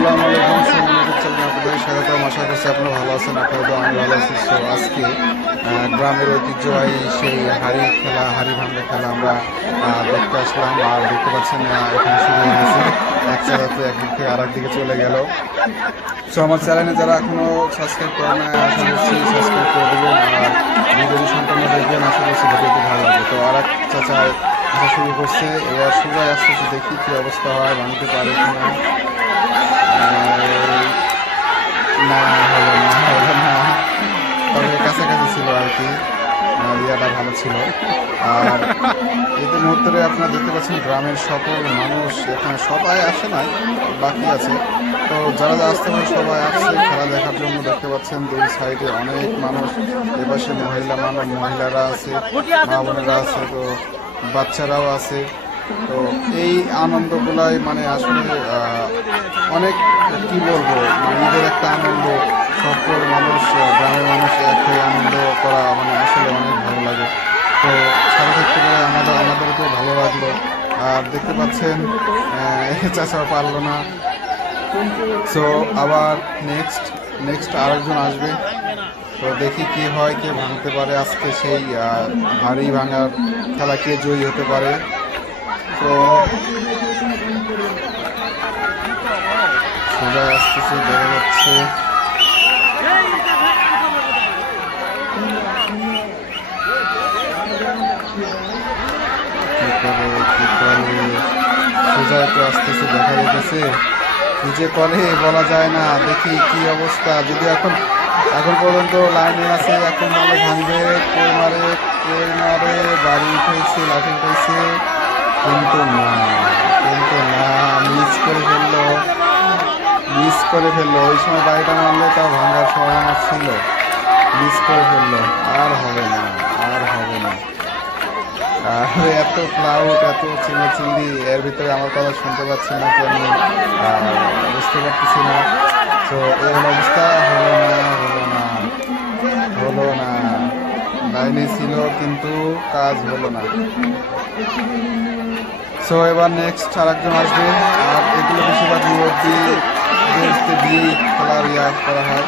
আসসালামু আলাইকুম, ইউটিউব চ্যানেলে আপনাদের স্বাগতম। আশা করছি আপনারা ভালো আছেন। আপনারা আমি ভালো আছি। সো আজকে গ্রামের ঐতিহ্যবাহী সেই হাড়ি খেলা, হাড়ি ভাঙ্গা খেলা আমরা দেখতে আসলাম। আর দেখতে পাচ্ছেন এখানে শুরু হয়ে গেছে, এক জায়গাতে একদিক থেকে আর একদিকে চলে গেল। সো আমার চ্যানেলে যারা এখনও সাবস্ক্রাইব করে না, আশা করছি সাবস্ক্রাইব করে দেবেন আর ভিডিওটি সম্পূর্ণ দেখবেন। আশা করছি ভিডিওটি ভালো লাগবে। তো আর এক চাচা আসা শুরু করছে, এবার সোজা আসতেছে, দেখি কী অবস্থা হয়, ভাঙতে পারে কিনা। না, হলো না, তবে কাছাকাছি ছিল আর কি, ইয়াটা ভালো ছিল। আর এতে মুহূর্তে আপনারা দেখতে পাচ্ছেন গ্রামের সকল মানুষ এখানে সবাই আসে নাই, বাকি আছে। তো যারা যা আসতে পারে সবাই আসছে খেলা দেখার জন্য। দেখতে পাচ্ছেন দুই সাইডে অনেক মানুষ, এপাশে মহিলারা আছে, মা বোনেরা আছে, তো বাচ্চারাও আছে। তো এই আনন্দগুলাই মানে আসলে অনেক কি বলবো, ঈদের একটা আনন্দ, সকল মানুষ গ্রামের মানুষ এক হয়ে আনন্দ করা মানে আসলে অনেক ভালো লাগে। তো সাথে থাকতে পারে আমাদেরকেও ভালো লাগলো। আর দেখতে পাচ্ছেন চাচা পারলো না। সো আবার নেক্সট আরেকজন আসবে। তো দেখি কি হয়, কে ভাঙতে পারে আজকে সেই হাড়ি ভাঙার খেলা, কে জয়ী হতে পারে। তো সোজা আসতেছে, দেখা যাচ্ছে কি করে সোজা একটু আসতেছে, দেখা যাচ্ছে কি যে করে বলা যায় না। দেখি কি অবস্থা, যদি এখন পর্যন্ত লাইনে আছে, এখন ভালো ভাঙবে, কই মারে বাড়ি উঠেছে, লাঠি উঠেছে, কিন্তু না মিস করে ফেললো। ওই সময় বাড়িটা মারলে তাও ভাঙার সম্ভাবনা ছিল, মিস করে ফেললো। আর হবে না। আর এত ক্লাউড, এত চিল্লি, এর ভিতরে আমার কথা শুনতে পাচ্ছি না, তো আমি বুঝতে পারতেছি না। তো এর অবস্থা হলো না, লাইনে ছিল কিন্তু কাজ হলো না। সো এবার নেক্সট আরেকজন আসবে। আর এগুলো বেশিরভাগ দিয়েই খেলার করা হয়।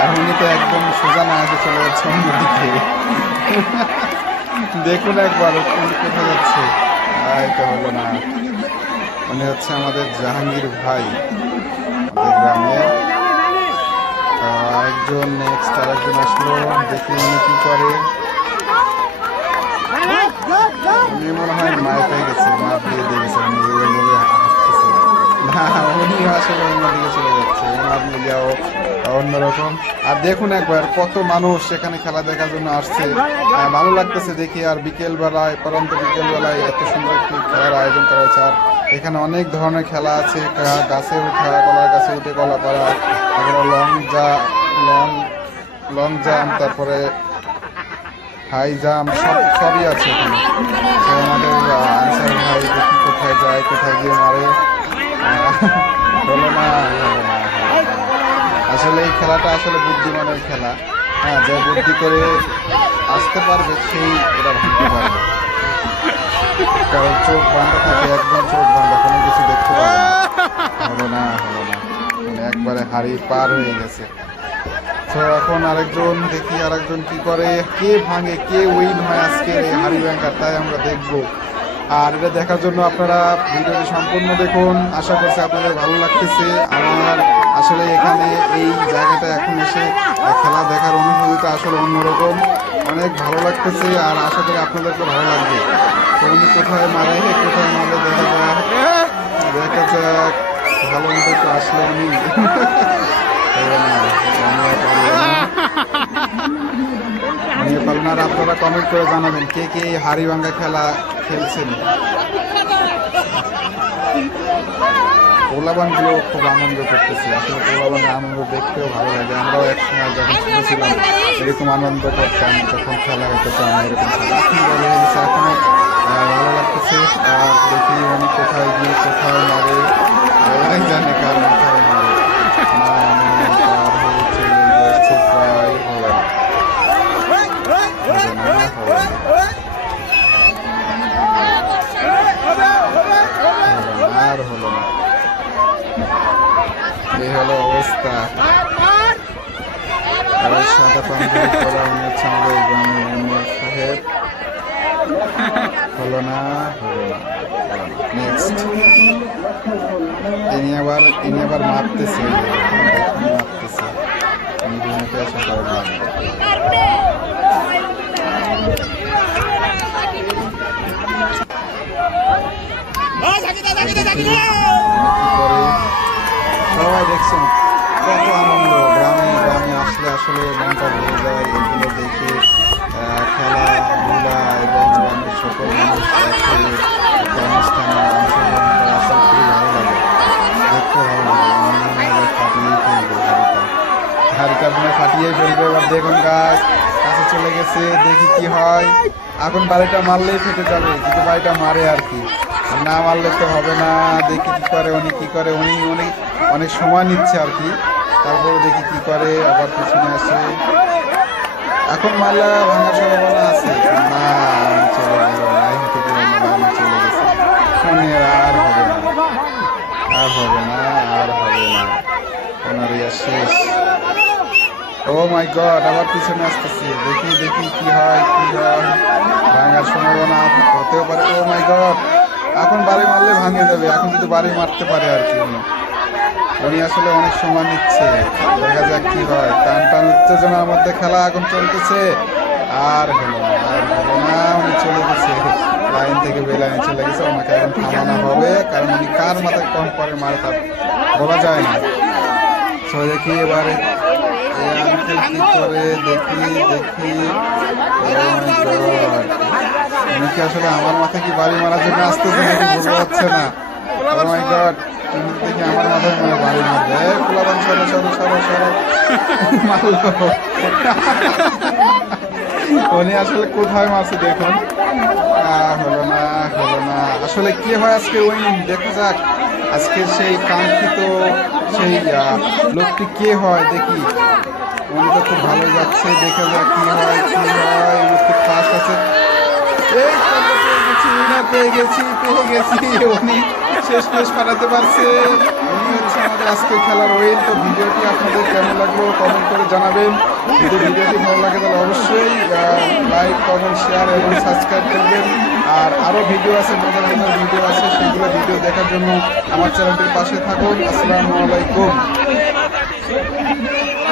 আর উনি তো একদম সোজা না এসে চলে যাচ্ছে অন্যদিকে। দেখুন একবার কোথায় যাচ্ছে। এটা হলো না। উনি হচ্ছে আমাদের জাহাঙ্গীর ভাই গ্রামের। আরেকজন আসলো, দেখি উনি কি করে। উনি মনে হয় মায়ের হয়ে গেছে, মা দিয়ে গেছে, উনি আসলে অন্যদিকে চলে যাচ্ছে, ওনার মিলিয়াও অন্যরকম। আর দেখুন একবার কত মানুষ সেখানে খেলা দেখার জন্য আসছে, ভালো লাগতেছে দেখি। আর বিকেলবেলায় এত সুন্দর একটি খেলার আয়োজন করা হয়েছে। আর এখানে অনেক ধরনের খেলা আছে, গাছে উঠা, কলার গাছে উঠে কলা পাড়া, তারপরে লং জাম্প, তারপরে হাই জাম্প, সবই আছে এখানে। আমাদের আনসার ভাই দেখি কোথায় যায়, কোথায় গিয়ে মারে। হলো না। আসলে এই খেলাটা আসলে বুদ্ধিমানের খেলা। হ্যাঁ, যে বুদ্ধি করে আসতে পারবে সেই এটা ভাবতে পারবে, কারণ চোখ বাঁধা থাকে, একদম চোখ বাঁধা, কোনো কিছু দেখতে পাবে না। হলো না, মানে একবারে হাড়ি পার হয়ে গেছে। তো এখন দেখি আরেকজন কি করে, কে ভাঙে, কে উইন হয় আজকে এই হাড়ি ভাঙার, তাই আমরা দেখবো। আর এটা দেখার জন্য আপনারা ভিডিওটি সম্পূর্ণ দেখুন। আশা করছি আপনাদের ভালো লাগতেছে। আমার আসলে এখানে এই জায়গাটা এখন এসে খেলা দেখার অনুভূতিটা আসলে অন্যরকম, অনেক ভালো লাগতেছে। আর আশা করি আপনাদেরকে ভালো লাগবে। তো উনি কোথায় মারে দেখা যাক। ভালো মতো তো আসলে উনি আর আপনারা কমেন্ট করে জানাবেন কে কে হাড়ি ভাঙ্গা খেলা খেলছেন। পোলাবানগুলো খুব আনন্দ করতেছে, আসলে পোলাবানের আনন্দ দেখতেও ভালো লাগে। আমরাও একসময় যখন ছোট ছিলাম এরকম আনন্দ করতাম, যখন খেলা হতেছে আমরা এরকম এখন বড় হয়ে গেছে, এখনো ভালো লাগতেছে। আর দেখি উনি কোথায় গিয়ে কোথায় মারে, জানে কার মাথায় মারে। প্রায় আর হলো না। এই হলো অবস্থা। আর সাদা পাঞ্জাবি পরা উনি হচ্ছে আমাদের গ্রামের মেম্বার সাহেব। হলো না। নেক্সট ইনি আবার মারতেছে, মারতেছে নিজেকে আশা করে সবাই দেখছেন কত আনন্দ। গ্রামে আসলে আসলে মনটা ভরে যায় এগুলো দেখে। খেলাধুলা এবং গ্রামের সকল মানুষ একসাথে একটা অনুষ্ঠানে অংশগ্রহণ করা আসলে খুবই ভালো লাগে, দেখতে ভালো লাগে। মনে হয় ফাটিয়েই ফেলবে হাড়িটা মনে ফাটিয়েই ফেলবে। এবার দেখুন গাছ কাছে চলে গেছে, দেখি কি হয়। এখন বাড়িটা মারলেই ফেটে যাবে, যদি বাড়িটা মারে আর কি, না মারলে তো হবে না। দেখি কি করে উনি অনেক সময় নিচ্ছে আর কি, তারপরে দেখি কি করে। আবার পিছনে আসে, এখন মারলে ভাঙার সম্ভাবনা আছে না, চলে গেল লাইন থেকে, লাইন চলে গেছে। আর হবে না, ওনার ইয়া শেষ। ও মাই গড, আবার পিছনে আসতেছে, দেখি কি হয়। ভাঙার সম্ভাবনা হতেও পারে। ও মাই গড, এখন বাড়ি মারলে ভাঙে যাবে। এখন যদি বাড়ি মারতে পারে আর কি, উনি আসলে অনেক সময় নিচ্ছে, দেখা যাক কি হয়। টান উত্তেজনার মধ্যে খেলা এখন চলতেছে। আর হলো না, উনি চলে গেছে লাইন থেকে, বেলাইনে চলে গেছে। ওনাকে এখন থামানো হবে, কারণ উনি কার মাথায় কম করে মারে তা বলা যায় না। তো দেখি এবারে কি করে, দেখি উনি কি আসলে আমার মাথায় কি বাড়ি মারার জন্য আসতেছে নাকি বোঝা যাচ্ছে না। ও মাই গড, দেখি আমার মাথায় মনে বাড়ি মারবে। পোলাপান সরো মারল। উনি আসলে কোথায় মারছে দেখুন। হলো না। আসলে কি হয় আজকে উইন, দেখা যাক আজকের সেই কাঙ্ক্ষিত সেই লোকটি কে হয়। দেখি, উনি তো খুব ভালো যাচ্ছে, দেখা যাক কি হয়। উনি খুব ফাস্ট আছে। পেয়ে গেছি উনি শেষ পাঠাতে পারছে। উনি হচ্ছে আমাদের আজকে খেলার ওয়েল। তো ভিডিওটি আপনাদের কেমন লাগলো কমেন্ট করে জানাবেন। যদি ভিডিওটি ভালো লাগে তাহলে অবশ্যই লাইক, কমেন্ট, শেয়ার এবং সাবস্ক্রাইব করবেন। আর আরও ভিডিও আছে, মজার ভিডিও আছে, সেইগুলো ভিডিও দেখার জন্য আমার চ্যানেলটির পাশে থাকুন। আসসালামু আলাইকুম।